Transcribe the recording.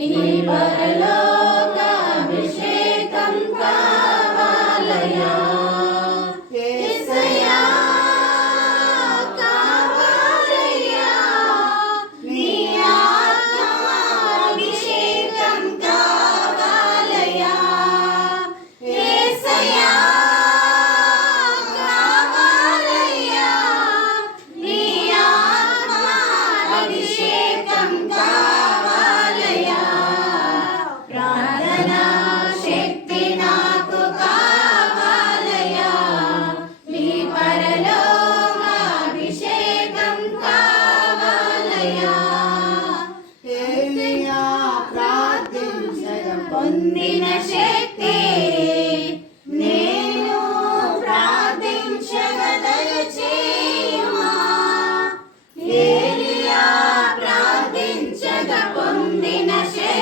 నీ పరలోకాభిషేకం కావాలయ్యా యేసయ్యా కావాలయ్యా నీ ఆత్మాభిషేకం కావాలయ్యా యేసయ్యా కావాలయ్యా నీ ఆత్మాభిషేకం కావాలయ్యా ప్రార్థనా శక్తి నాకు కావాలయ్యా నీ పరలోకాభిషేకం కావాలయ్యా యేసయ్యా ప్రార్థించగా పొందిన శక్తి నేను ప్రార్థించగా దయచేయుమా ఏలియా ప్రార్థించగా పొందిన శక్తి